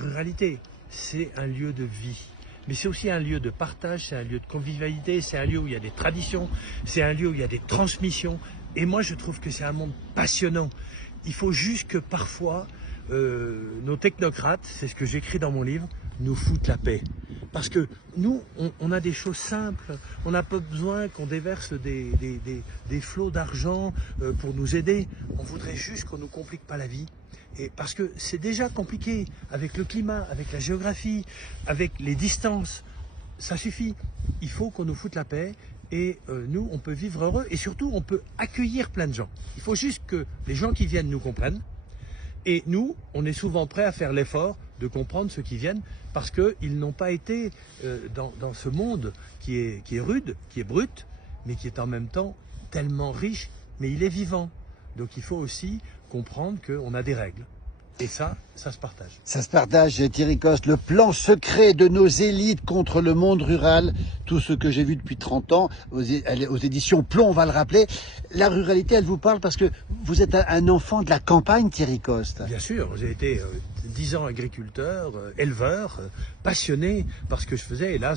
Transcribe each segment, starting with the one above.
ruralité, c'est un lieu de vie. Mais c'est aussi un lieu de partage, c'est un lieu de convivialité, c'est un lieu où il y a des traditions, c'est un lieu où il y a des transmissions. Et moi, je trouve que c'est un monde passionnant. Il faut juste que parfois, nos technocrates, c'est ce que j'écris dans mon livre, nous foutent la paix. Parce que nous, on a des choses simples. On n'a pas besoin qu'on déverse des flots d'argent pour nous aider. On voudrait juste qu'on ne nous complique pas la vie. Et parce que c'est déjà compliqué avec le climat, avec la géographie, avec les distances. Ça suffit. Il faut qu'on nous foute la paix. Et nous, on peut vivre heureux. Et surtout, on peut accueillir plein de gens. Il faut juste que les gens qui viennent nous comprennent. Et nous, on est souvent prêts à faire l'effort de comprendre ceux qui viennent parce qu'ils n'ont pas été dans ce monde qui est rude, qui est brut, mais qui est en même temps tellement riche, mais il est vivant. Donc il faut aussi comprendre qu'on a des règles. Et ça se partage. Ça se partage, Thierry Coste. Le plan secret de nos élites contre le monde rural. Tout ce que j'ai vu depuis 30 ans aux éditions Plomb, on va le rappeler. La ruralité, elle vous parle parce que vous êtes un enfant de la campagne, Thierry Coste. Bien sûr, j'ai été 10 ans agriculteur, éleveur, passionné par ce que je faisais. Et là,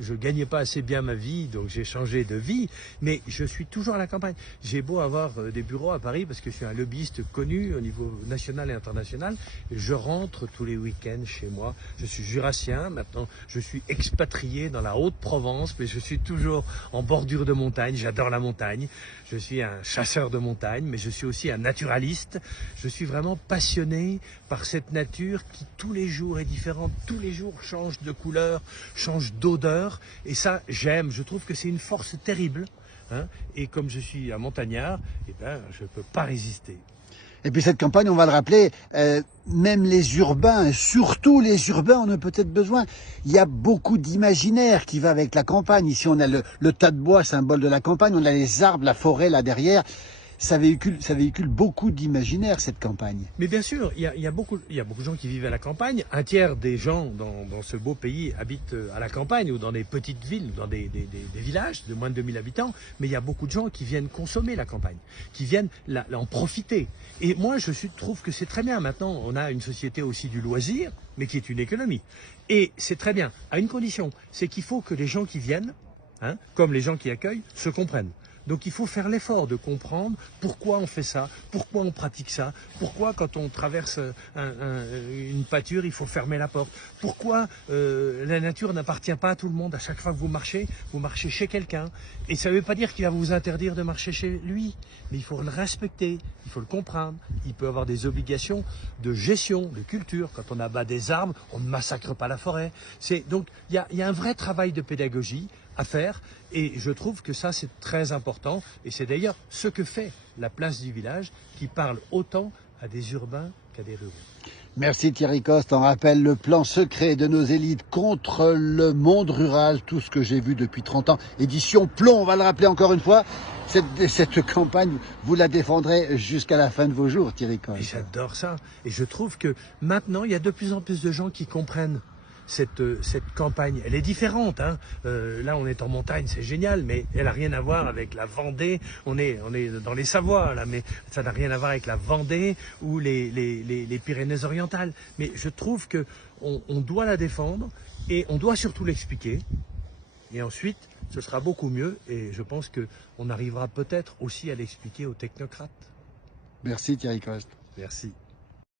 je gagnais pas assez bien ma vie, donc j'ai changé de vie, mais je suis toujours à la campagne. J'ai beau avoir des bureaux à Paris parce que je suis un lobbyiste connu au niveau national et international. Je rentre tous les week-ends chez moi. Je suis jurassien, maintenant je suis expatrié dans la Haute-Provence, mais je suis toujours en bordure de montagne. J'adore la montagne. Je suis un chasseur de montagne, mais je suis aussi un naturaliste. Je suis vraiment passionné par cette nature qui tous les jours est différente, tous les jours change de couleur, change d'odeur. Et ça, j'aime. Je trouve que c'est une force terrible. Hein. Et comme je suis un montagnard, eh ben, je ne peux pas résister. Et puis cette campagne, on va le rappeler, même les urbains, surtout les urbains en ont peut-être besoin. Il y a beaucoup d'imaginaire qui va avec la campagne. Ici, on a le tas de bois, symbole de la campagne. On a les arbres, la forêt là derrière. Ça véhicule beaucoup d'imaginaire, cette campagne. Mais bien sûr, il y a beaucoup de gens qui vivent à la campagne. Un tiers des gens dans ce beau pays habitent à la campagne ou dans des petites villes, dans des villages de moins de 2000 habitants. Mais il y a beaucoup de gens qui viennent consommer la campagne, qui viennent en profiter. Et moi, trouve que c'est très bien. Maintenant, on a une société aussi du loisir, mais qui est une économie. Et c'est très bien, à une condition, c'est qu'il faut que les gens qui viennent, hein, comme les gens qui accueillent, se comprennent. Donc il faut faire l'effort de comprendre pourquoi on fait ça, pourquoi on pratique ça, pourquoi quand on traverse une pâture, il faut fermer la porte, pourquoi la nature n'appartient pas à tout le monde. À chaque fois que vous marchez chez quelqu'un. Et ça ne veut pas dire qu'il va vous interdire de marcher chez lui, mais il faut le respecter, il faut le comprendre. Il peut avoir des obligations de gestion, de culture. Quand on abat des arbres, on ne massacre pas la forêt. Donc il y a un vrai travail de pédagogie à faire et je trouve que ça c'est très important et c'est d'ailleurs ce que fait la place du village qui parle autant à des urbains qu'à des ruraux. Merci Thierry Coste. On rappelle le plan secret de nos élites contre le monde rural, tout ce que j'ai vu depuis 30 ans. Édition Plomb, on va le rappeler encore une fois. Cette campagne, vous la défendrez jusqu'à la fin de vos jours, Thierry Coste. J'adore ça et je trouve que maintenant il y a de plus en plus de gens qui comprennent cette campagne. Elle est différente. Hein. Là, on est en montagne, c'est génial, mais elle n'a rien à voir avec la Vendée. On est dans les Savoies, là, mais ça n'a rien à voir avec la Vendée ou les Pyrénées-Orientales. Mais je trouve que on doit la défendre et on doit surtout l'expliquer. Et ensuite, ce sera beaucoup mieux et je pense qu'on arrivera peut-être aussi à l'expliquer aux technocrates. Merci Thierry Coste. Merci.